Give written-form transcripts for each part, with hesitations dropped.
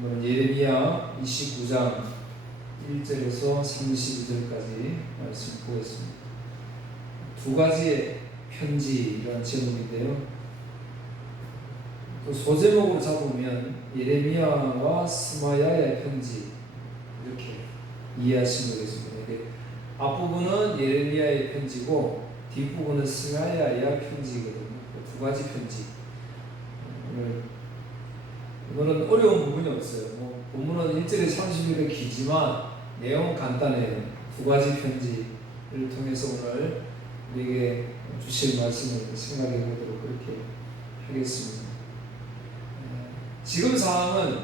오늘은 예레미야 29장 1절에서 32절까지 말씀 보겠습니다. 두 가지의 편지라는 제목인데요. 또 소제목으로 잡으면 예레미야와 스마야의 편지 이렇게 이해하시면 되겠습니다. 앞부분은 예레미야의 편지고 뒷부분은 스마야의 편지거든요. 두 가지 편지. 이거는 어려운 부분이 없어요. 본문은 1절에 30일에 길지만 내용은 간단해요. 두 가지 편지를 통해서 오늘 우리에게 주실 말씀을 생각해 보도록 그렇게 하겠습니다. 지금 상황은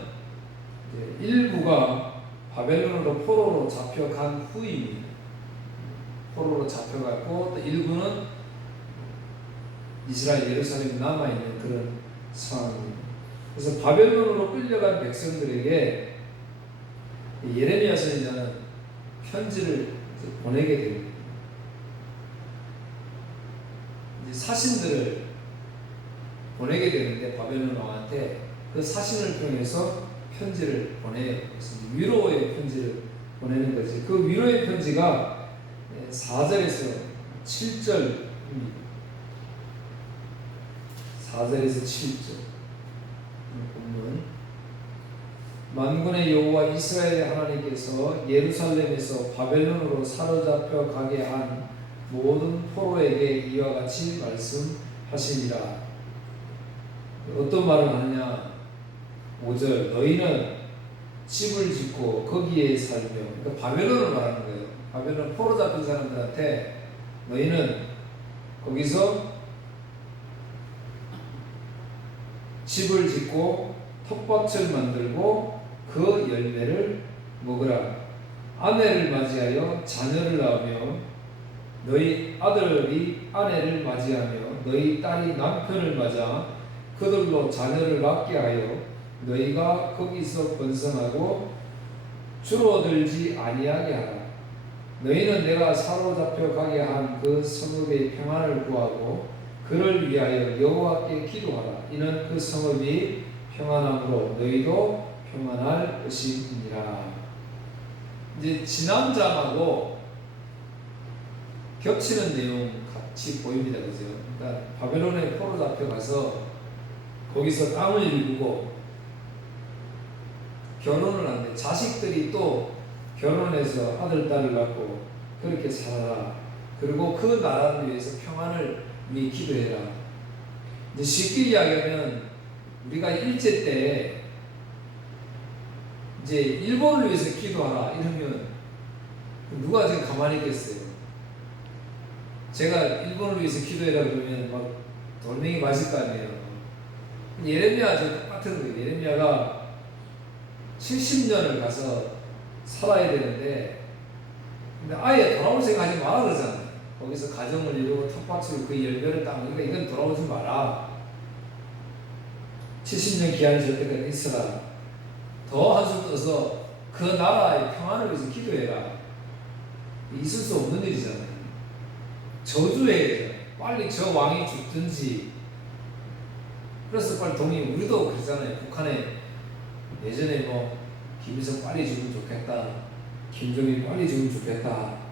일부가 바벨론으로 포로로 잡혀간 후입니다. 포로로 잡혀갔고 또 일부는 이스라엘 예루살렘에 남아있는 그런 상황입니다. 그래서 바벨론으로 끌려간 백성들에게 예레미야 선지자는 편지를 보내게 됩니다. 사신들을 보내게 되는데 바벨론 왕한테 그 사신을 통해서 편지를 보내요. 그래서 위로의 편지를 보내는 거지. 그 위로의 편지가 4절에서 7절입니다. 4절에서 7절. 본문. 만군의 여호와 이스라엘의 하나님께서 예루살렘에서 바벨론으로 사로잡혀 가게 한 모든 포로에게 이와 같이 말씀하시니라. 어떤 말을 하느냐? 5절. 너희는 집을 짓고 거기에 살며, 그러니까 바벨론을 말하는 거예요. 바벨론 포로 잡힌 사람들한테 너희는 거기서 집을 짓고 텃밭을 만들고 그 열매를 먹으라. 아내를 맞이하여 자녀를 낳으며 너희 아들이 아내를 맞이하며 너희 딸이 남편을 맞아 그들로 자녀를 낳게 하여 너희가 거기서 번성하고 줄어들지 아니하게 하라. 너희는 내가 사로잡혀 가게 한 그 성읍의 평안을 구하고 그를 위하여 여호와께 기도하라. 이는 그 성읍이 평안함으로 너희도 평안할 것이니라. 이제 지난 장하고 겹치는 내용 같이 보입니다. 그죠? 그러니까 바벨론에 포로 잡혀가서 거기서 땅을 일구고 결혼을 하는데 자식들이 또 결혼해서 아들, 딸을 낳고 그렇게 살아라. 그리고 그 나라를 위해서 평안을 위해 기도해라. 이제 쉽게 이야기하면 우리가 일제 때 이제 일본을 위해서 기도하라 이러면 누가 지금 가만히 있겠어요? 제가 일본을 위해서 기도해라 그러면 막 돌멩이 맞을 거 아니에요. 예레미야 저 똑같은 거예요. 예레미야가 70년을 가서 살아야 되는데 근데 아예 돌아올 생각하지 마라 그러잖아요. 거기서 가정을 이루고 텃밭으로 그 열매를 따는 거니까 이건 돌아오지 마라. 70년 기한이 줄 때까지 있어라. 더 한숨 떠서 그 나라의 평안을 위해서 기도해라. 있을 수 없는 일이잖아요. 저주해야 빨리 저 왕이 죽든지. 그래서 빨리 동의 우리도 그러잖아요. 북한에 예전에 뭐 김일성 빨리 죽으면 좋겠다. 김정일 빨리 죽으면 좋겠다.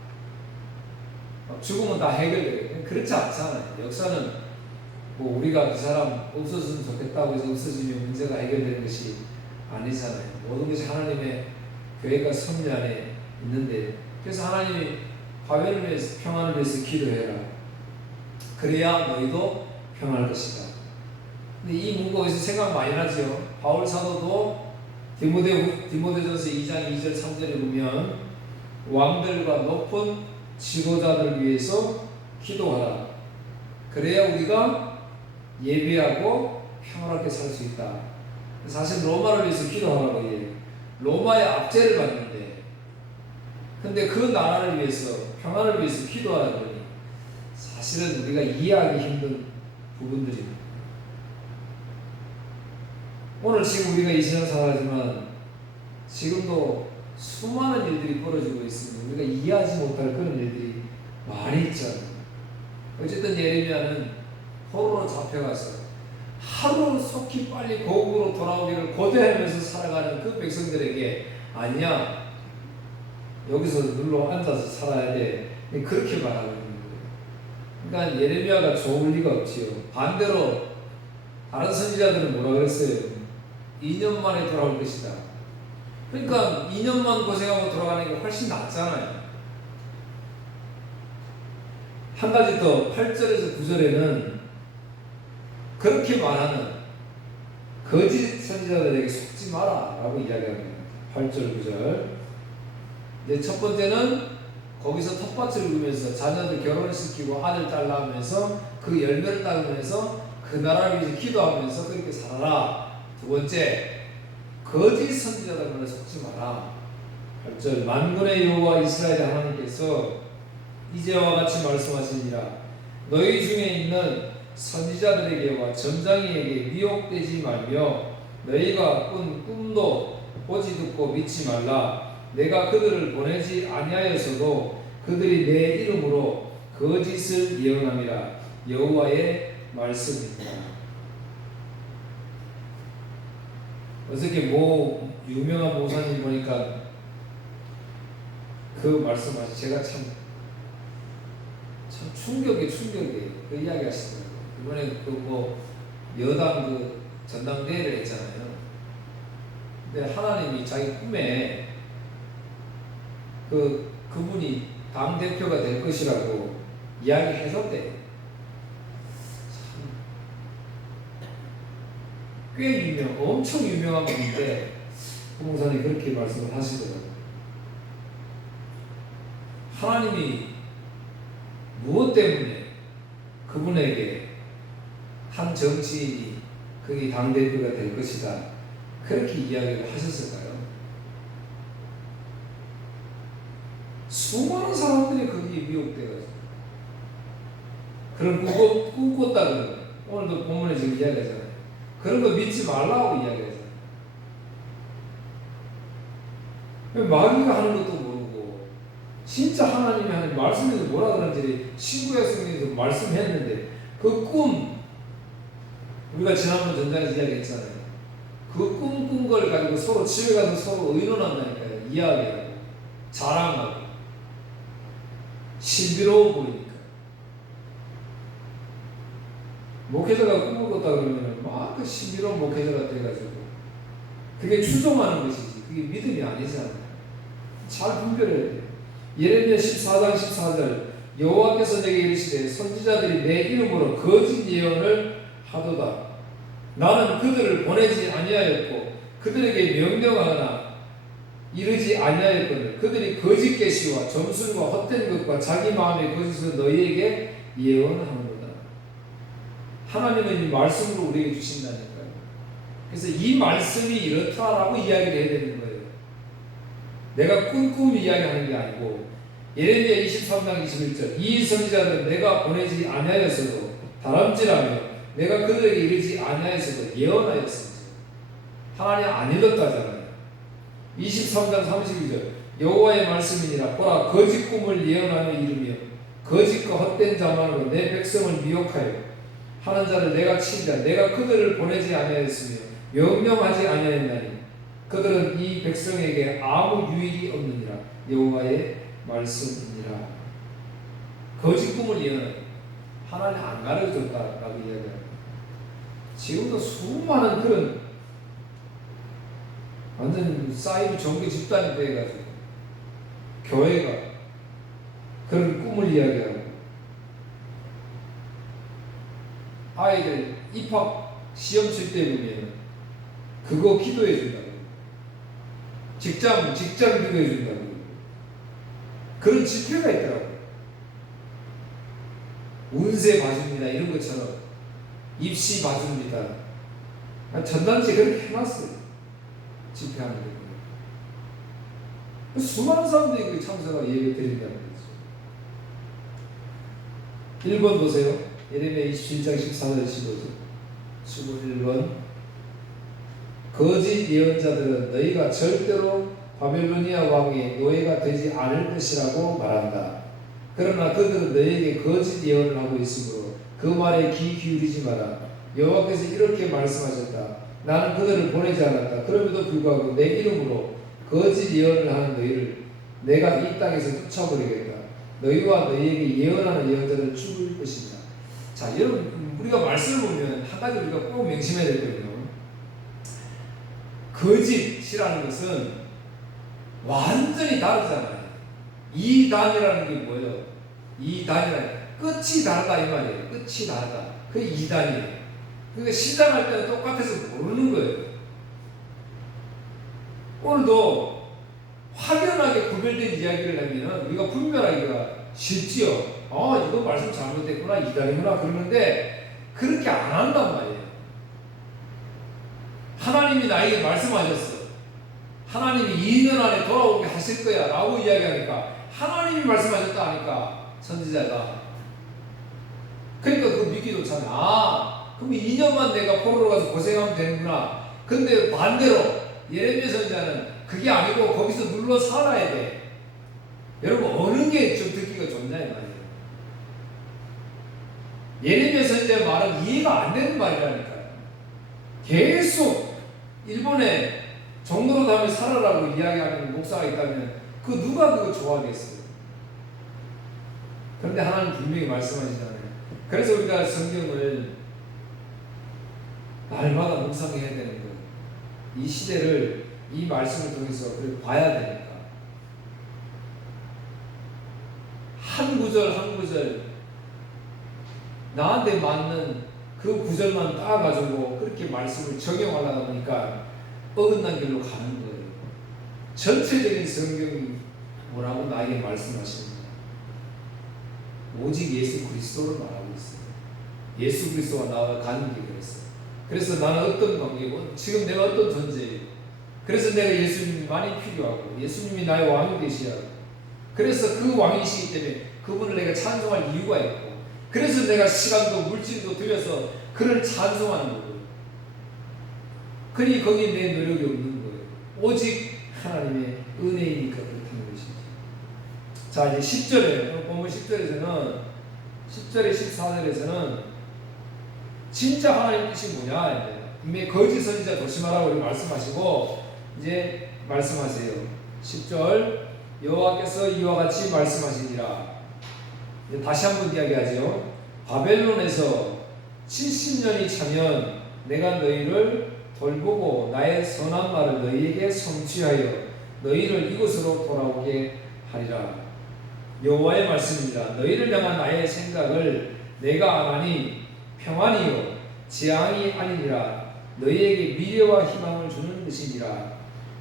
죽으면 다 해결돼요. 그렇지 않잖아요. 역사는 뭐 우리가 그 사람 없어졌으면 좋겠다고 해서 없어지면 문제가 해결되는 것이 아니잖아요. 모든 것이 하나님의 계획과 섭리 안에 있는데 그래서 하나님이 바벨을 위해서 평안을 위해서 기도해라. 그래야 너희도 평안할 것이다. 근데 이 문구가 어디서 생각 많이 나죠. 바울 사도도 디모데전서 2장 2절 3절에 보면 왕들과 높은 지도자들 위해서 기도하라. 그래야 우리가 예배하고 평안하게 살 수 있다. 사실 로마를 위해서 기도하라고 해요. 로마의 압제를 받는데 근데 그 나라를 위해서 평안을 위해서 기도하라고 하니 사실은 우리가 이해하기 힘든 부분들입니다. 오늘 지금 우리가 이 세상 살아지만 지금도 수많은 일들이 벌어지고 있습니다. 우리가 이해하지 못할 그런 일들이 많이 있잖아요. 어쨌든 예레미야는 포로로 잡혀가서 하루 속히 빨리 고국으로 돌아오기를 고대하면서 살아가는 그 백성들에게 아니야, 여기서 눌러 앉아서 살아야 돼, 그렇게 말하고 있는 거예요. 그러니까 예레미야가 좋을 리가 없지요. 반대로 다른 선지자들은 뭐라 그랬어요? 2년 만에 돌아올 것이다. 그러니까 2년만 고생하고 돌아가는 게 훨씬 낫잖아요. 한 가지 더 8절에서 9절에는 그렇게 말하는 거짓 선지자들에게 속지 마라 라고 이야기합니다. 8절 9절. 이제 첫 번째는 거기서 텃밭을 누면서 자녀들 결혼을 시키고 아들 딸 낳으면서 그 열매를 따르면서 그 나라를 위해서 기도하면서 그렇게 살아라. 두 번째, 거짓 선지자들에 속지 마라. 8절. 만군의 여호와 이스라엘의 하나님께서 이제와 같이 말씀하시니라. 너희 중에 있는 선지자들에게와 점장이에게 미혹되지 말며 너희가 꾼 꿈도 보지 듣고 믿지 말라. 내가 그들을 보내지 아니하였어도 그들이 내 이름으로 거짓을 예언함이라. 여호와의 말씀입니다. 어저께 유명한 목사님 보니까 그 말씀하시 제가 참 충격이에요. 그 이야기 하시더라고요. 이번에 여당 전당대회를 했잖아요. 근데 하나님이 자기 꿈에 그분이 당대표가 될 것이라고 이야기해줬대요. 꽤 엄청 유명한 분인데 그 목사님이 그렇게 말씀을 하시더라고요. 하나님이 무엇 때문에 그분에게 한 정치인이 그게 당대표가 될 것이다 그렇게 이야기를 하셨을까요? 수많은 사람들이 거기에 미혹돼가지고 그런 꿈 꿨다는 거예요. 오늘도 본문에 지금 이야기하잖아요. 그런 거 믿지 말라고 이야기하잖아요. 마귀가 하는 것도 모르고 진짜 하나님이 하는 말씀에서 뭐라 그런지 신구약 성경에서 말씀했는데 그 꿈 우리가 지난번 전장에서 이야기했잖아요. 그 꿈 꾼 걸 가지고 서로 집에 가서 서로 의논한다니까요. 이야기하고 자랑하고 신비로워 보이니까 목회자가 꿈을 꿨다 그러면 막 그 신비로운 목회자가 돼가지고 그게 추종하는 것이지 그게 믿음이 아니잖아요. 잘 분별해야 돼요. 예레미야 14장 14절 여호와께서 내게 이르시되 선지자들이 내 이름으로 거짓 예언을 하도다. 나는 그들을 보내지 아니하였고 그들에게 명령하거나 이르지 아니하였거늘 그들이 거짓 계시와 점술과 헛된 것과 자기 마음의 거짓을 너희에게 예언하는도다. 하나님은 이 말씀으로 우리에게 주신다니까요. 그래서 이 말씀이 이렇다라고 이야기를 해야 되는 거예요. 내가 꿈 이야기하는 게 아니고 예레미야 23장 21절 이 선지자는 내가 보내지 아니하였어도 다람쥐라며 내가 그들에게 이르지 아니하였어도 예언하였습니다. 하나님 안 읽었다잖아요. 23장 32절 여호와의 말씀이니라 보라 거짓 꿈을 예언하며 이르며 거짓과 헛된 자만으로 내 백성을 미혹하여 하는 자를 내가 치리라. 내가 그들을 보내지 아니하였으며 명령하지 아니하였나니 그들은 이 백성에게 아무 유익이 없느니라. 여호와의 말씀이니라. 거짓 꿈을 예언해 하나님 안 가르쳐줬다라고 이야기합니다. 지금도 수많은 그런 완전 사이비 종교 집단이 돼가지고 교회가 그런 꿈을 이야기하고 아이들 입학 시험 칠 때 보면 그거 기도해 준다고 직장 기도해 준다고 그런 지표가 있더라고요. 운세 봐줍니다 이런 것처럼 입시 봐줍니다. 전단지 그렇게 해놨어요. 집회하는 거. 수많은 사람들이 그 참석하고 예배 드린다는 거죠. 1번 보세요. 예레미야 27장 14절 15절 11번 거짓 예언자들은 너희가 절대로 바벨로니아 왕의 노예가 되지 않을 것이라고 말한다. 그러나 그들은 너희에게 거짓 예언을 하고 있으므로 그 말에 귀 기울이지 마라. 여호와께서 이렇게 말씀하셨다. 나는 그들을 보내지 않았다. 그럼에도 불구하고 내 이름으로 거짓 예언을 하는 너희를 내가 이 땅에서 쫓아버리겠다. 너희와 너희에게 예언하는 예언자를 죽일 것이다. 자, 여러분, 우리가 말씀을 보면 한 가지 우리가 꼭 명심해야 되거든요. 거짓이라는 것은 완전히 다르잖아요. 이단이라는 게 뭐예요? 이단이라는 끝이 다르다 이 말이에요. 끝이 다르다. 그게 이단이에요. 그러니까 신앙할 때는 똑같아서 모르는 거예요. 오늘도 확연하게 구별된 이야기를 하면 우리가 분별하기가 쉽지요. 이거 말씀 잘못됐구나, 이단이구나 그러는데 그렇게 안 한단 말이에요. 하나님이 나에게 말씀하셨어. 하나님이 2년 안에 돌아오게 하실 거야 라고 이야기하니까 하나님이 말씀하셨다 하니까 선지자가 그러니까 그거 믿기 좋잖아. 그럼 2년만 내가 포로로 가서 고생하면 되는구나. 근데 반대로 예레미야 선지자는 그게 아니고 거기서 눌러 살아야 돼. 여러분 어느 게 좀 듣기가 좋냐 이 말이에요. 예레미야 선지자의 말은 이해가 안 되는 말이라니까요. 계속 일본에 종로로 다음에 살아라고 이야기하는 목사가 있다면 그 누가 그거 좋아하겠어요. 그런데 하나님 분명히 말씀하시잖아요. 그래서 우리가 성경을 날마다 묵상해야 되는 거예요. 이 시대를 이 말씀을 통해서 봐야 되니까 한 구절 한 구절 나한테 맞는 그 구절만 따가지고 그렇게 말씀을 적용하려다 보니까 어긋난 길로 가는 거예요. 전체적인 성경이 뭐라고 나에게 말씀하십니다. 오직 예수 그리스도를 말하고 있어요. 예수 그리스도와 나와 가는 길이 그랬어요. 그래서 나는 어떤 관계고 지금 내가 어떤 존재예요. 그래서 내가 예수님이 많이 필요하고 예수님이 나의 왕이 되셔야 하고 그래서 그 왕이시기 때문에 그분을 내가 찬송할 이유가 있고 그래서 내가 시간도 물질도 들여서 그를 찬송하는 거예요. 그러니 거기에 내 노력이 없는 거예요. 오직 하나님의 은혜이니까 그렇다는 것이죠. 자, 이제 10절에 본문 10절에서는 10절에 14절에서는 진짜 하나님 뜻이 뭐냐 분명히 거짓 선지자 조심하라고 말씀하시고 이제 말씀하세요. 10절 여호와께서 이와 같이 말씀하시니라. 다시 한번 이야기하죠. 바벨론에서 70년이 차면 내가 너희를 돌보고 나의 선한 말을 너희에게 성취하여 너희를 이곳으로 돌아오게 하리라. 여호와의 말씀입니다. 너희를 향한 나의 생각을 내가 아나니 평안이요 재앙이 아니니라. 너희에게 미래와 희망을 주는 것이니라.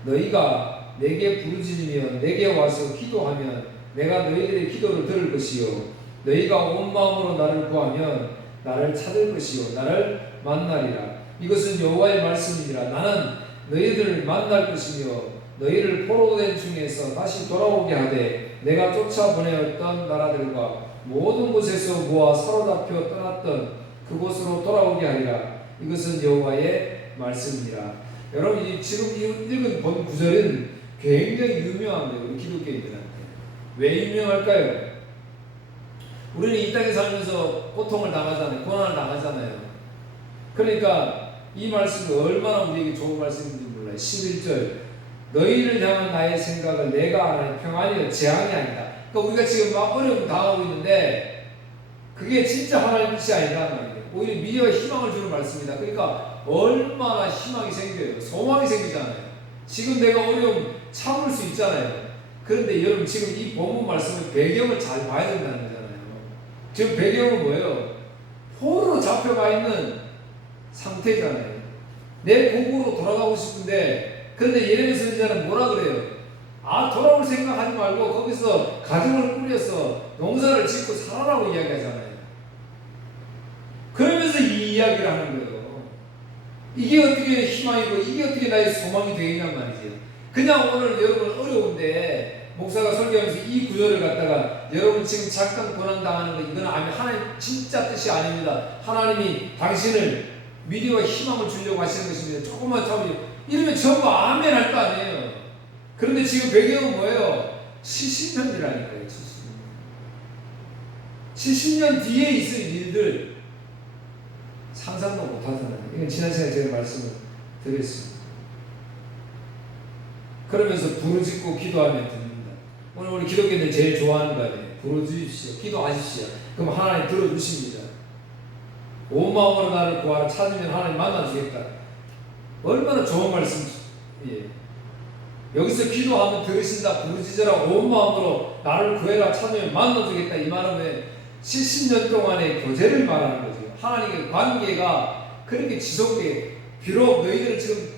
너희가 내게 부르짖으며 내게 와서 기도하면 내가 너희들의 기도를 들을 것이요 너희가 온 마음으로 나를 구하면 나를 찾을 것이요 나를 만나리라. 이것은 여호와의 말씀이니라. 나는 너희들을 만날 것이며 너희를 포로된 중에서 다시 돌아오게 하되 내가 쫓아보내었던 나라들과 모든 곳에서 모아 사로잡혀 떠났던 그곳으로 돌아오게 하리라. 이것은 여호와의 말씀이니라. 여러분 지금 읽은 본 구절은 굉장히 유명한데요. 우리 기독교인들한테. 왜 유명할까요? 우리는 이 땅에 살면서 고통을 당하잖아요. 고난을 당하잖아요. 그러니까 이 말씀이 얼마나 우리에게 좋은 말씀인지 몰라요. 11절 너희를 향한 나의 생각을 내가 아나니 평안이요 재앙이 아니다. 그러니까 우리가 지금 막 어려움 당하고 있는데 그게 진짜 하나님 뜻이 아니라는 말이에요. 오히려 미래와 희망을 주는 말씀이다. 그러니까 얼마나 희망이 생겨요. 소망이 생기잖아요. 지금 내가 어려움 참을 수 있잖아요. 그런데 여러분 지금 이 본문 말씀의 배경을 잘 봐야 된다는 거잖아요. 지금 배경은 뭐예요? 포로로 잡혀가 있는 상태잖아요. 내 고국으로 돌아가고 싶은데 그런데 예레미야 선지자는 뭐라 그래요? 돌아올 생각하지 말고 거기서 가정을 꾸려서 농사를 짓고 살아라고 이야기하잖아요. 그러면서 이 이야기를 하는 거예요. 이게 어떻게 희망이고 이게 어떻게 나의 소망이 되겠냔 말이지. 그냥 오늘 여러분 어려운데 목사가 설교하면서 이 구절을 갖다가 여러분 지금 잠깐 고난당하는 거 이건 하나님 진짜 뜻이 아닙니다. 하나님이 당신을 미래와 희망을 주려고 하시는 것입니다. 조금만 참으세요. 이러면 전부 아멘 할 거 아니에요. 그런데 지금 배경은 뭐예요? 70년이라니까요. 70년 뒤에 있을 일들 상상도 못하잖아요. 이건 지난 시간에 제가 말씀을 드렸습니다. 그러면서 부르짖고 기도하면 됩니다. 오늘 우리 기독교인들 제일 좋아하는 거 아니에요? 부르짖으십시오. 기도하십시오. 그럼 하나님 들어주십니다. 온 마음으로 나를 구하라. 찾으면 하나님 만나주겠다. 얼마나 좋은 말씀이에요. 여기서 기도하면 들으신다. 부르짖으라. 온 마음으로 나를 구해라. 찾으면 만나주겠다. 이 말은 왜 70년 동안의 교제를 말하는 거죠. 하나님의 관계가 그렇게 지속돼. 비록 너희들은 지금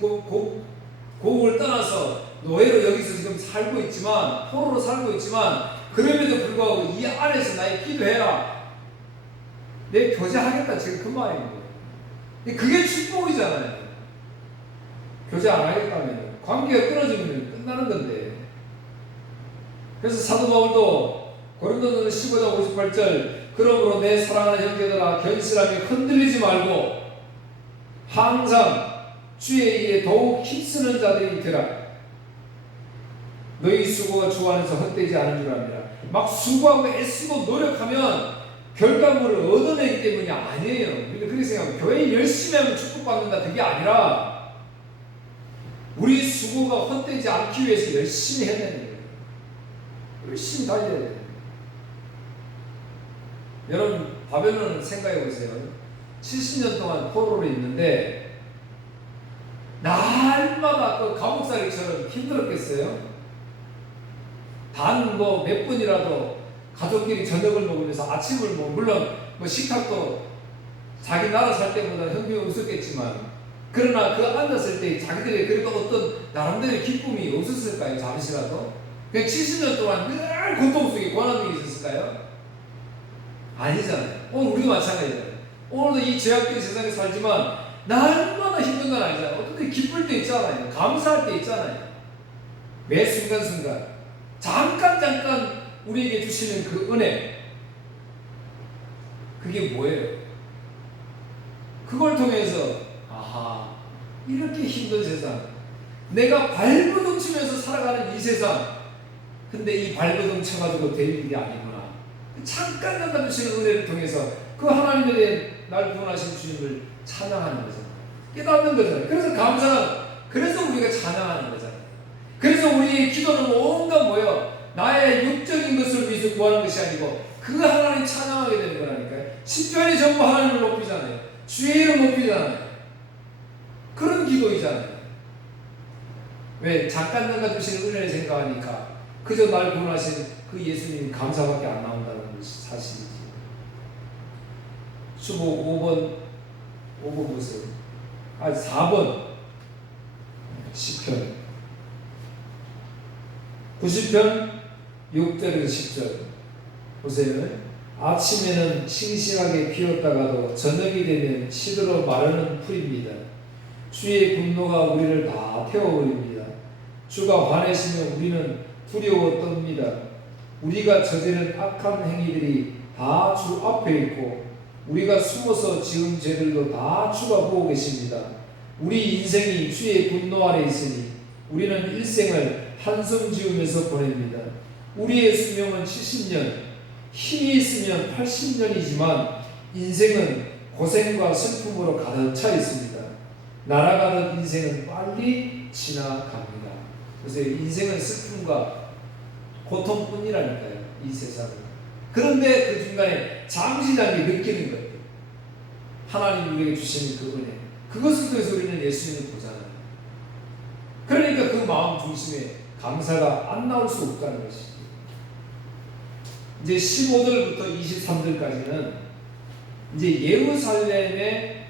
고국을 떠나서 노예로 여기서 지금 살고 있지만, 포로로 살고 있지만, 그럼에도 불구하고 이 안에서 나의 기도해라. 내 교제하겠다. 지금 그 말인 거예요. 그게 축복이잖아요. 교제 안 하겠다면 관계가 끊어지면 끝나는 건데. 그래서 사도 바울도 고린도전서 15장 58절 그러므로 내 사랑하는 형제들아 견실하며 흔들리지 말고 항상 주의 일에 더욱 힘쓰는 자들이 되라. 너희 수고가 주 안에서 헛되지 않은 줄 압니다. 막 수고하고 애쓰고 노력하면 결과물을 얻어내기 때문이 아니에요. 우리가 그렇게 생각하면 교회 열심히 하면 축복받는다. 그게 아니라 우리 수고가 헛되지 않기 위해서 열심히 해야 되는 거예요. 열심히 달려야 돼요. 여러분 바벨론을 생각해 보세요. 70년 동안 포로로 있는데 날마다 그 감옥살이처럼 힘들었겠어요? 단 뭐 몇 분이라도 가족끼리 저녁을 먹으면서 아침을 물론 식탁도 자기 나라 살 때보다 형편이 없었겠지만 그러나 그 앉았을 때 자기들의 그래도 어떤 나름대로의 기쁨이 없었을까요? 잠시라도? 그냥 70년 동안 늘 고통 속에 고난 중에 있었을까요? 아니잖아요. 오늘 우리도 마찬가지잖아요. 오늘도 이 죄악된 세상에 살지만 날마다 힘든 건 아니잖아요. 어떤 때 기쁠 때 있잖아요. 감사할 때 있잖아요. 매 순간순간 잠깐 우리에게 주시는 그 은혜, 그게 뭐예요? 그걸 통해서 아하, 이렇게 힘든 세상, 내가 발버둥 치면서 살아가는 이 세상, 근데 이 발버둥 쳐가지고 될 일이 아니구나. 잠깐 주시는 은혜를 통해서 그 하나님에 대해 날 구원하신 주님을 찬양하는 거잖아요. 깨닫는 거잖아요. 그래서 우리가 찬양하는 거잖아요. 그래서 우리의 기도는 온갖 뭐예요? 나의 육적인 것을 위해서 구하는 것이 아니고 그 하나님 찬양하게 되는 거라니까요. 시편이 전부 하나님을 높이잖아요. 주의 이름 높이잖아요. 그런 기도이잖아요. 왜? 잠깐 주시는 은혜를 생각하니까 그저 날 구원하신 그 예수님 감사밖에 안 나온다는 것이 사실이지. 수복 5번 보세요. 4번 시편 90편 6절에서 10절 보세요. 아침에는 싱싱하게 피었다가도 저녁이 되면 시들어 마르는 풀입니다. 주의 분노가 우리를 다 태워버립니다. 주가 화내시면 우리는 두려워 떱니다. 우리가 저지른 악한 행위들이 다 주 앞에 있고 우리가 숨어서 지은 죄들도 다 주가 보고 계십니다. 우리 인생이 주의 분노 아래 있으니 우리는 일생을 한숨 지으면서 보냅니다. 우리의 수명은 70년, 힘이 있으면 80년이지만 인생은 고생과 슬픔으로 가득 차 있습니다. 날아가는 인생은 빨리 지나갑니다. 그래서 인생은 슬픔과 고통뿐이라니까요. 이 세상은. 그런데 그 중간에 잠시 느끼는 거예요. 하나님 우리에게 주시는 그 은혜. 그것을 통해서 우리는 예수님을 보잖아요. 그러니까 그 마음 중심에 감사가 안 나올 수 없다는 것이죠. 이제 15절부터 23절까지는 이제 예루살렘에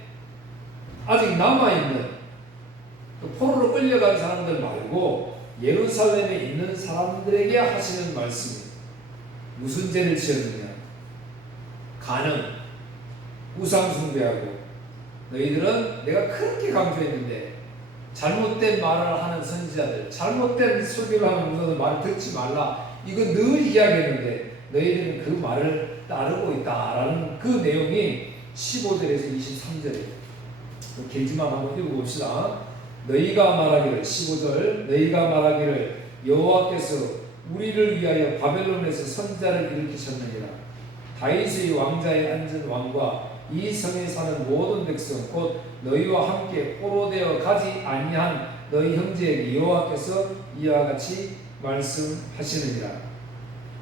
아직 남아있는 포로로 끌려간 사람들 말고 예루살렘에 있는 사람들에게 하시는 말씀이에요. 무슨 죄를 지었느냐? 간음, 우상숭배하고 너희들은 내가 그렇게 강조했는데 잘못된 말을 하는 선지자들, 잘못된 설교를 하는 문화들 말을 듣지 말라. 이거 늘 이야기했는데 너희들은 그 말을 따르고 있다라는 그 내용이 15절에서 23절이에요. 길지만 한번 읽어봅시다. 너희가 말하기를 15절 너희가 말하기를 여호와께서 우리를 위하여 바벨론에서 선자를 일으키셨느니라. 다윗의 왕자에 앉은 왕과 이 성에 사는 모든 백성 곧 너희와 함께 포로되어 가지 아니한 너희 형제에게 여호와께서 이와 같이 말씀하시느니라.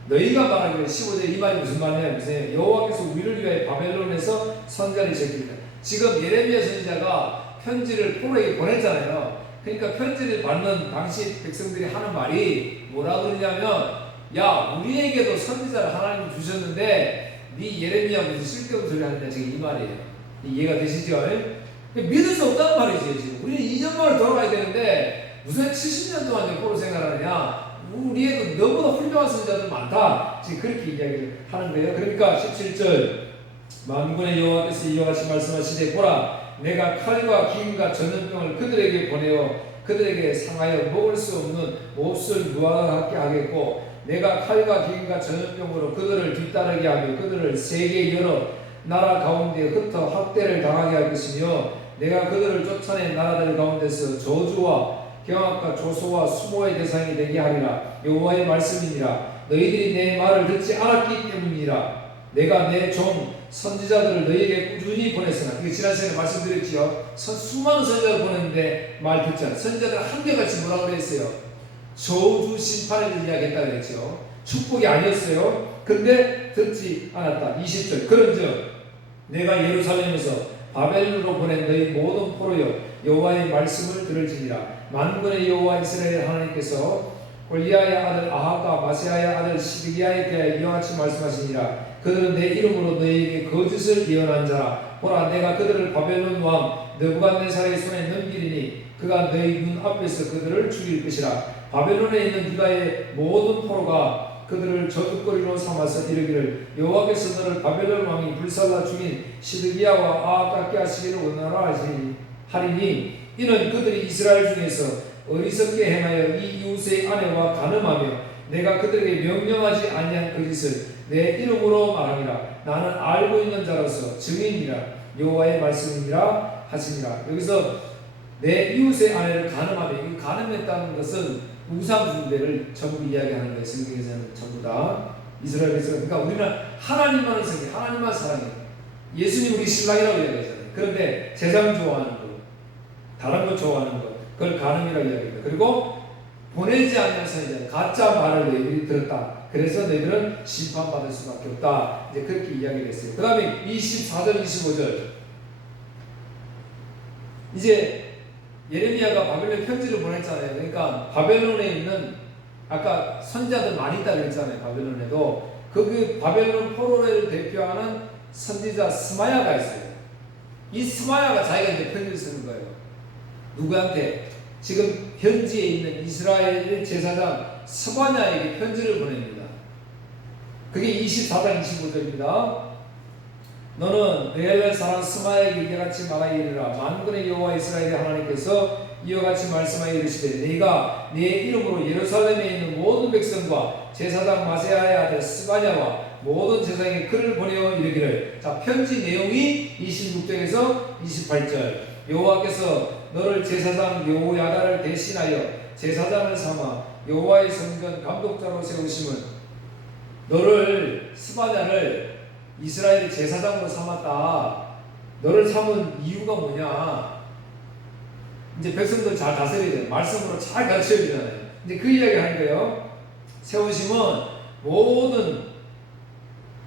너희가 말하기를 15절 이 말이 무슨 말이냐 보세요. 여호와께서 우리를 위하여 바벨론에서 선지자를 제끼리라. 지금 예레미야 선지자가 편지를 포로에게 보냈잖아요. 그러니까 편지를 받는 당시 백성들이 하는 말이 뭐라 그러냐면, 야 우리에게도 선지자를 하나님이 주셨는데 네 예레미야 무슨 쓸데없는 소리 하느냐, 지금 이 말이에요. 이해가 되시죠? 믿을 수 없다는 말이지. 지금 우리는 2년 만에 돌아가야 되는데 무슨 70년 동안 포로 생활하느냐, 우리에도 너무나 훌륭한 선지자들 많다, 지금 그렇게 이야기를 하는 거예요. 그러니까 17절 만군의 여호와께서 이와 같이 말씀하시되 보라 내가 칼과 기근과 전염병을 그들에게 보내어 그들에게 상하여 먹을 수 없는 몹쓸 무화과 같게 하겠고 내가 칼과 기근과 전염병으로 그들을 뒤따르게 하며 그들을 세계 여러 나라 가운데 흩어 학대를 당하게 할 것이며 내가 그들을 쫓아낸 나라들 가운데서 저주와 경악과 조소와 수모의 대상이 되게 하리라. 여호와의 말씀이니라. 너희들이 내 말을 듣지 않았기 때문이라. 내가 내 종 선지자들을 너희에게 꾸준히 보냈으나, 이게 지난 시간에 말씀드렸지요. 수많은 선지자를 보냈는데 말 듣지 않아. 선지자들 한결같이 뭐라고 그랬어요? 저주 심판에 대해 이야기했다 그랬죠. 축복이 아니었어요. 근데 듣지 않았다. 20절 그런즉 내가 예루살렘에서 바벨론으로 보낸 너희 모든 포로여 여호와의 말씀을 들을지니라. 만군의 여호와 이스라엘 하나님께서 골리아의 아들 아합과 마세아의 아들 시드기야에 대하여 이와 같이 말씀하시니라. 그들은 내 이름으로 너희에게 거짓을 예언한 자라. 보라 내가 그들을 바벨론 왕 느부갓네살의 손에 넘기리니 그가 너희 눈 앞에서 그들을 죽일 것이라. 바벨론에 있는 유다의 모든 포로가 그들을 저주거리로 삼아서 이르기를 여호와께서 너를 바벨론 왕이 불살라 죽인 시드기야와 아합 같게 하시기를 원하라 하리니 이는 그들이 이스라엘 중에서 어리석게 행하여 이 이웃의 아내와 간음하며 내가 그들에게 명령하지 아니한 거짓을 내 이름으로 말함이라. 나는 알고 있는 자로서 증인이라. 여호와의 말씀이니라 하시니라. 여기서 내 이웃의 아내를 간음하며, 이 간음했다는 것은 우상 숭배를 전부 이야기하는 거예요. 성경에서는 전부 다 이스라엘에서. 그러니까 우리는 하나님만을 섬기, 하나님만 사랑해요. 예수님 우리 신랑이라고 이야기하잖아요. 그런데 제상 좋아하는 거, 다른 거 좋아하는 거, 그걸 간음이라고 이야기합니다. 그리고 보내지 않는 선지자, 가짜 말을 너희들이 들었다. 그래서 너희들은 심판받을 수밖에 없다. 이제 그렇게 이야기를 했어요. 그 다음에 24절, 25절. 이제 예레미야가 바벨론에 편지를 보냈잖아요. 그러니까 바벨론에 있는, 아까 선지자들 많이 있다 그랬잖아요. 바벨론에도. 그 바벨론 포로를 대표하는 선지자 스마야가 있어요. 이 스마야가 자기가 이제 편지를 쓰는 거예요. 누구한테? 지금 현지에 있는 이스라엘 제사장 스바냐에게 편지를 보냅니다. 그게 24장 25절입니다. 너는 레헬 사람 스마야에게 이같이 말하여 이르라. 만군의 여호와 이스라엘의 하나님께서 이와 같이 말씀하여 이르시되 네가 네 이름으로 예루살렘에 있는 모든 백성과 제사장 마세아의 아들 스바냐와 모든 제사장에 글을 보내어 이르기를. 자, 편지 내용이 26절에서 28절. 여호와께서 너를 제사장 여호야다를 대신하여 제사장을 삼아 여호와의 성전 감독자로 세우심은 너를 스바냐를 이스라엘의 제사장으로 삼았다. 너를 삼은 이유가 뭐냐? 이제 백성들 잘 다스려야 돼요. 말씀으로 잘 가르쳐야 되잖아요. 이제 그 이야기 하는 거예요. 세우심은 모든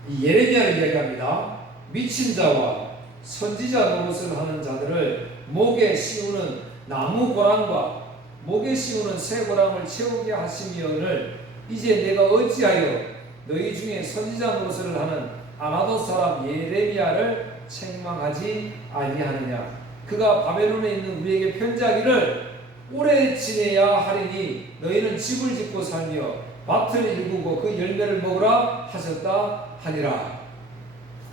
이 예레미야를 이야기합니다. 미친 자와 선지자 노릇을 하는 자들을 목에 씌우는 나무 고랑과 목에 씌우는 새 고랑을 채우게 하시미오늘 이제 내가 어찌하여 너희 중에 선지자 노릇을 하는 아나돗 사람 예레미야를 책망하지 아니하느냐. 그가 바벨론에 있는 우리에게 편지하기를 오래 지내야 하리니 너희는 집을 짓고 살며 밭을 일구고 그 열매를 먹으라 하셨다 하니라.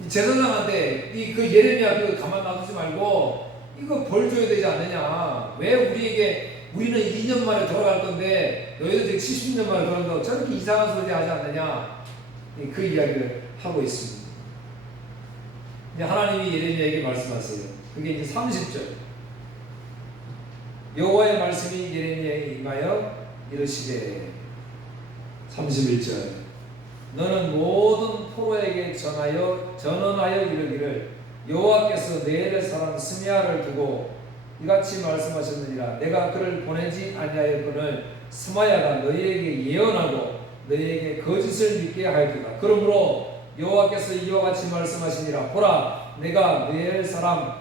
이 제사장한테 그 예레미야 가만 놔두지 말고 이거 벌 줘야 되지 않느냐. 왜 우리는 2년 만에 돌아갈 건데 너희들 지금 70년 만에 돌아간다고 저렇게 이상한 소리 하지 않느냐. 그 이야기를 하고 있습니다. 이제 하나님이 예레미야에게 말씀하세요. 그게 이제 30절. 여호와의 말씀이 예레미야에게 임하여 이르시되 31절. 너는 모든 포로에게 전하여 전언하여 이르기를 여호와께서 네엘의 사람 스미야를 두고 이같이 말씀하셨느니라. 내가 그를 보내지 아니하였거늘 스마야가 너희에게 예언하고 너희에게 거짓을 믿게 하였도다. 그러므로 여호와께서 이와 같이 말씀하시니라. 보라, 내가 네엘 사람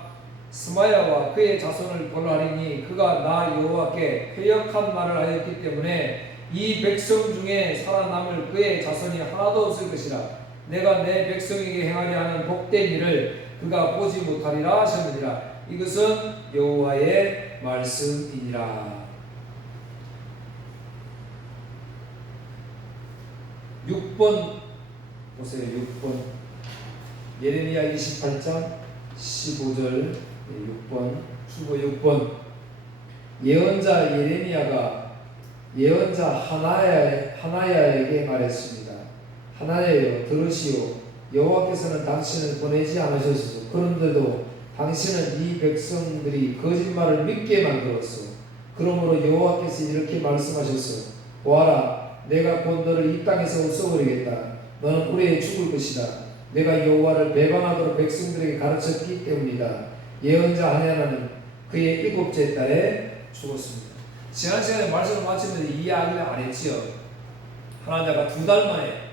스마야와 그의 자손을 벌하리니 그가 나 여호와께 회역한 말을 하였기 때문에 이 백성 중에 살아남을 그의 자손이 하나도 없을 것이라. 내가 내 백성에게 행하려 하는 복된 일을 그가 보지 못하리라 하셨느니라. 이것은 여호와의 말씀이니라. 6번 보세요. 6번 예레미야 28장 15절 6번 주보 6번 예언자 예레미야가 예언자 하나야에게 말했습니다. 하나야여 들으시오. 여호와께서는 당신을 보내지 않으셨소. 그런데도 당신은 이 백성들이 거짓말을 믿게 만들었소. 그러므로 여호와께서 이렇게 말씀하셨소. 보아라, 내가 곧 너를 이 땅에서 없애버리겠다. 너는 후레에 죽을 것이다. 내가 여호와를 배반하도록 백성들에게 가르쳤기 때문이다. 예언자 하나야는 그의 7째 달에 죽었습니다. 지난 시간에 말씀을 마치면서 이 이야기를 안 했지요. 하나자가 2달 만에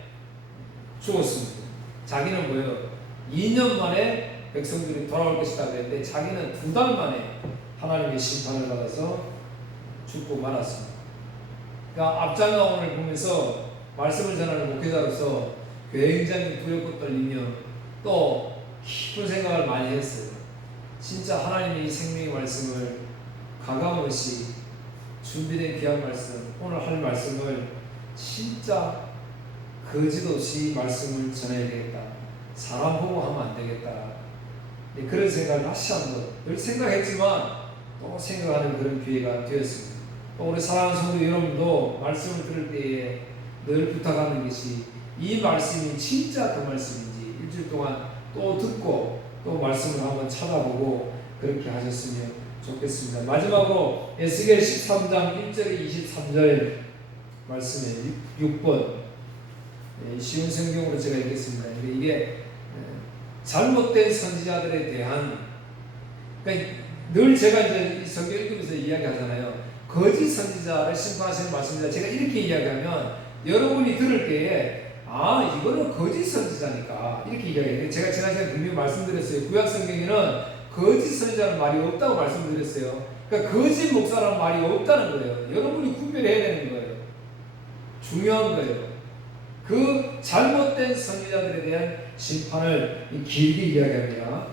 죽었습니다. 자기는 뭐예요? 2년 만에 백성들이 돌아올 것이다 그랬는데 자기는 2달 만에 하나님의 심판을 받아서 죽고 말았습니다. 그러니까 앞장가원을 보면서 말씀을 전하는 목회자로서 굉장히 두렵고 떨리며 또 깊은 생각을 많이 했어요. 진짜 하나님의 이 생명의 말씀을 가감없이 준비된 귀한 말씀, 오늘 할 말씀을 진짜 거짓 없이 말씀을 전해야 되겠다. 사람 보고 하면 안 되겠다. 그런 생각을 다시 한번 늘 생각했지만 또 생각하는 그런 기회가 되었습니다. 또 우리 사랑하는 성도 여러분도 말씀을 들을 때에 늘 부탁하는 것이 이 말씀이 진짜 그 말씀인지 일주일 동안 또 듣고 또 말씀을 한번 찾아보고 그렇게 하셨으면 좋겠습니다. 마지막으로 에스겔 13장 1절에 23절 말씀에 6번 쉬운 성경으로 제가 읽겠습니다. 이게 잘못된 선지자들에 대한, 그러니까 늘 제가 이제 성경 읽으면서 이야기하잖아요. 거짓 선지자를 심판하시는 말씀입니다. 제가 이렇게 이야기하면 여러분이 들을 때에 이거는 거짓 선지자니까 이렇게 이야기해요. 제가 지난 시간에 분명히 말씀드렸어요. 구약 성경에는 거짓 선지자는 말이 없다고 말씀드렸어요. 그러니까 거짓 목사라는 말이 없다는 거예요. 여러분이 구별해야 되는 거예요. 중요한 거예요. 그 잘못된 선지자들에 대한 심판을 길게 이야기합니다.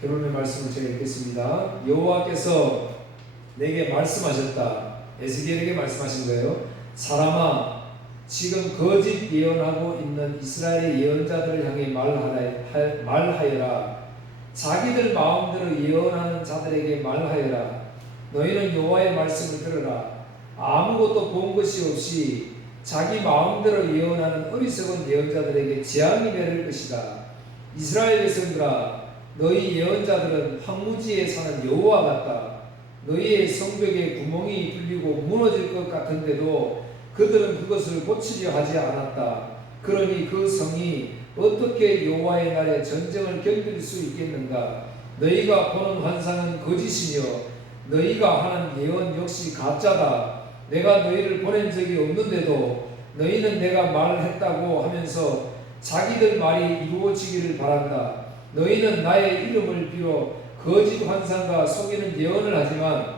결론의 말씀을 제가 읽겠습니다. 여호와께서 내게 말씀하셨다. 에스겔에게 말씀하신 거예요. 사람아, 지금 거짓 예언하고 있는 이스라엘의 예언자들을 향해 말하여라. 자기들 마음대로 예언하는 자들에게 말하여라. 너희는 여호와의 말씀을 들으라. 아무것도 본 것이 없이 자기 마음대로 예언하는 어리석은 예언자들에게 재앙이 내릴 것이다. 이스라엘 백성들아, 너희 예언자들은 황무지에 사는 여호와 같다. 너희의 성벽에 구멍이 뚫리고 무너질 것 같은데도 그들은 그것을 고치려 하지 않았다. 그러니 그 성이 어떻게 여호와의 날에 전쟁을 견딜 수 있겠는가? 너희가 보는 환상은 거짓이며 너희가 하는 예언 역시 가짜다. 내가 너희를 보낸 적이 없는데도 너희는 내가 말을 했다고 하면서 자기들 말이 이루어지기를 바란다. 너희는 나의 이름을 빌어 거짓 환상과 속이는 예언을 하지만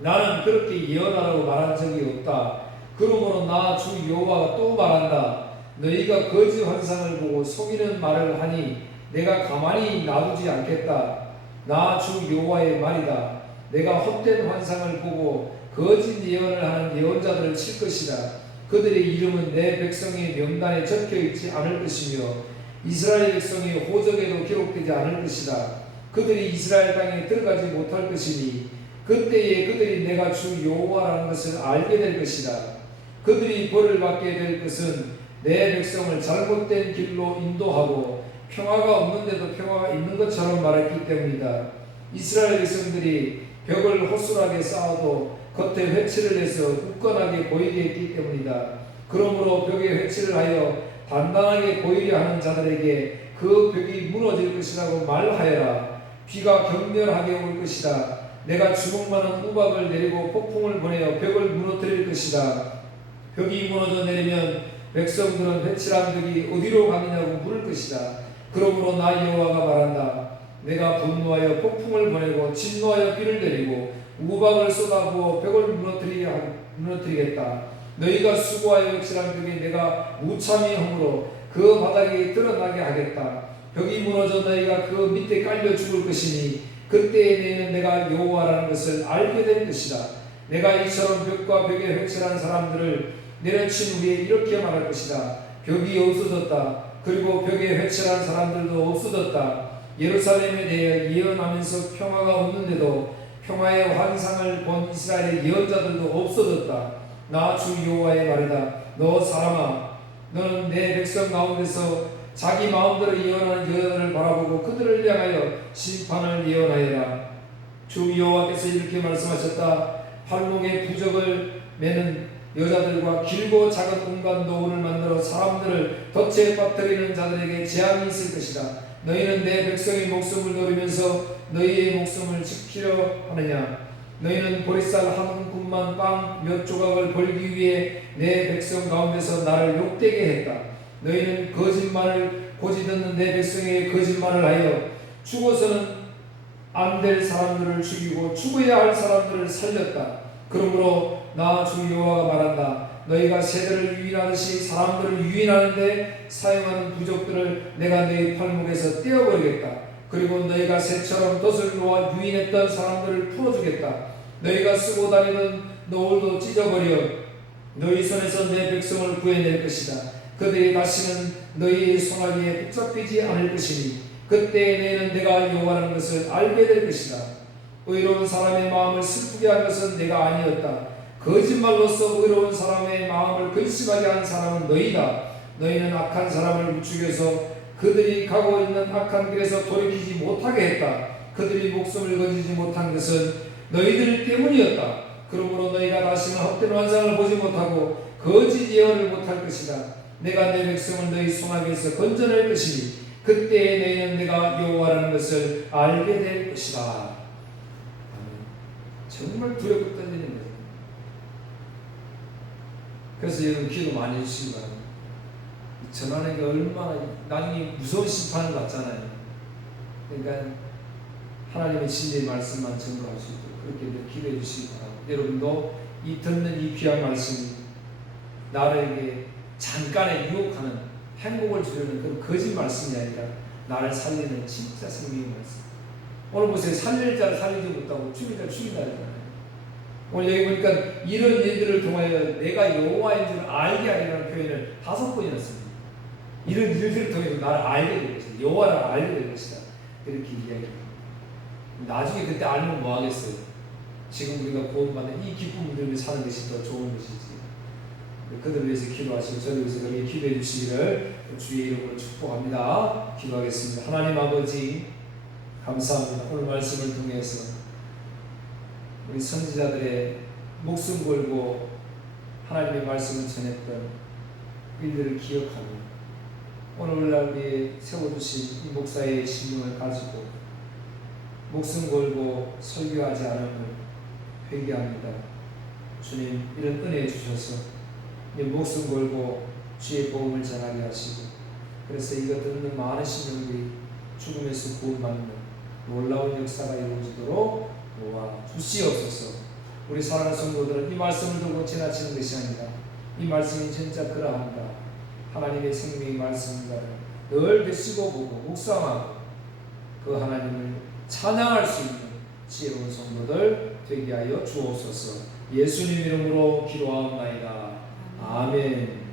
나는 그렇게 예언하라고 말한 적이 없다. 그러므로 나 주 여호와가 또 말한다. 너희가 거짓 환상을 보고 속이는 말을 하니 내가 가만히 놔두지 않겠다. 나 주 여호와의 말이다. 내가 헛된 환상을 보고 거짓 예언을 하는 예언자들을 칠 것이다. 그들의 이름은 내 백성의 명단에 적혀있지 않을 것이며 이스라엘 백성의 호적에도 기록되지 않을 것이다. 그들이 이스라엘 땅에 들어가지 못할 것이니 그때에 그들이 내가 주 여호와라는 것을 알게 될 것이다. 그들이 벌을 받게 될 것은 내 백성을 잘못된 길로 인도하고 평화가 없는데도 평화가 있는 것처럼 말했기 때문이다. 이스라엘 백성들이 벽을 호술하게 쌓아도 겉에 회치를 해서 굳건하게 보이게 했기 때문이다. 그러므로 벽에 회치를 하여 단단하게 보이려 하는 자들에게 그 벽이 무너질 것이라고 말하여라. 비가 격렬하게 올 것이다. 내가 주먹 많은 우박을 내리고 폭풍을 보내어 벽을 무너뜨릴 것이다. 벽이 무너져 내리면 백성들은 회칠한 벽이 어디로 가느냐고 물을 것이다. 그러므로 나 여호와가 말한다. 내가 분노하여 폭풍을 보내고 진노하여 비를 내리고 우박을 쏟아부어 벽을 무너뜨리겠다. 너희가 수고하여 회칠한 벽에 내가 무참히 허물어 그 바닥이 드러나게 하겠다. 벽이 무너져 너희가 그 밑에 깔려 죽을 것이니 그때에 너희는 내가 여호와라는 것을 알게 될 것이다. 내가 이처럼 벽과 벽에 회칠한 사람들을 내려친 후에 이렇게 말할 것이다. 벽이 없어졌다. 그리고 벽에 회칠한 사람들도 없어졌다. 예루살렘에 대해 예언하면서 평화가 없는데도 평화의 환상을 본 이스라엘의 예언자들도 없어졌다. 나 주 여호와의 말이다. 너 사람아, 너는 내 백성 가운데서 자기 마음대로 예언하는 여자들을 바라보고 그들을 향하여 심판을 예언하여라. 주 여호와께서 이렇게 말씀하셨다. 팔목에 부적을 매는 여자들과 길고 작은 온갖 노고를 만들어 사람들을 덫에 빠뜨리는 자들에게 재앙이 있을 것이다. 너희는 내 백성의 목숨을 노리면서 너희의 목숨을 지키려 하느냐? 너희는 보리쌀 한 군만 빵 몇 조각을 벌기 위해 내 백성 가운데서 나를 욕되게 했다. 너희는 거짓말을 고지 듣는 내 백성에게 거짓말을 하여 죽어서는 안 될 사람들을 죽이고 죽어야 할 사람들을 살렸다. 그러므로 나 주 여호와가 말한다. 너희가 새들을 유인하듯이 사람들을 유인하는데 사용하는 부족들을 내가 너희 팔목에서 떼어버리겠다. 그리고 너희가 새처럼 덫을 놓아 유인했던 사람들을 풀어주겠다. 너희가 쓰고 다니던 노을도 찢어버려 너희 손에서 내 백성을 구해낼 것이다. 그들이 다시는 너희의 손아귀에 붙잡히지 않을 것이니 그때 너희는 내가 여호와라는 것을 알게 될 것이다. 의로운 사람의 마음을 슬프게 한 것은 내가 아니었다. 거짓말로서 의로운 사람의 마음을 근심하게 한 사람은 너희다. 너희는 악한 사람을 부추겨서 그들이 가고 있는 악한 길에서 돌이키지 못하게 했다. 그들이 목숨을 건지지 못한 것은 너희들 때문이었다. 그러므로 너희가 다시는 헛된 환상을 보지 못하고 거짓 예언을 못할 것이다. 내가 내 백성을 너희 손아귀에서 건져낼 것이니 그때에 너희는 내가 여호와라는 것을 알게 될 것이다. 정말 두렵고 떨리는 거죠. 그래서 여러분 기도 많이 해주시기 바랍니다. 전하는 게 얼마나 나중에 무서운 심판을 받잖아요. 그러니까 하나님의 진리의 말씀만 증거할 수 있도록 그렇게 기도해 주시기 바랍니다. 여러분도 이 듣는 이 귀한 말씀이 나에게 잠깐의 유혹하는 행복을 주려는 그런 거짓 말씀이 아니라 나를 살리는 진짜 생명의 말씀. 오늘 보세요. 살릴 자를 살리지 못하고 죽일 자를 죽인다 했잖아요. 오늘 여기 보니까 이런 일들을 통하여 내가 여호와인 줄 알게 하리라는 표현을 5번이나 씁니다. 이런 일들을 통해서 나를 알게 될 것이다. 여호와를 알게 될 것이다. 이렇게 이야기합니다. 나중에 그때 알면 뭐 하겠어요? 지금 우리가 구원받는 이 기쁨을 누리며 사는 것이 더 좋은 것이지. 그들을 위해서 기도하시고 저를 위해서 그렇게 기도해 주시기를 주의 이름으로 축복합니다. 기도하겠습니다. 하나님 아버지 감사합니다. 오늘 말씀을 통해서 우리 선지자들의 목숨 걸고 하나님의 말씀을 전했던 일들을 기억하며 오늘날 우리에 세워주신 이 목사의 신명을 가지고 목숨 걸고 설교하지 않음을 회개합니다. 주님 이런 은혜 주셔서 이 목숨 걸고 주의 복음을 전하게 하시고 그래서 이거 듣는 많은 신령들이 죽음에서 구원받는 놀라운 역사가 이루어지도록 도와주시옵소서. 우리 사랑하는 성도들은 이 말씀을 두고 지나치는 것이 아니라 이 말씀이 진짜 그러한가 하나님의 생명의 말씀인가를 늘 되시고 보고 묵상하고 그 하나님을 찬양할 수 있는 지혜로운 성도들 되게 하여 주옵소서. 예수님 이름으로 기도하옵나이다. 아멘.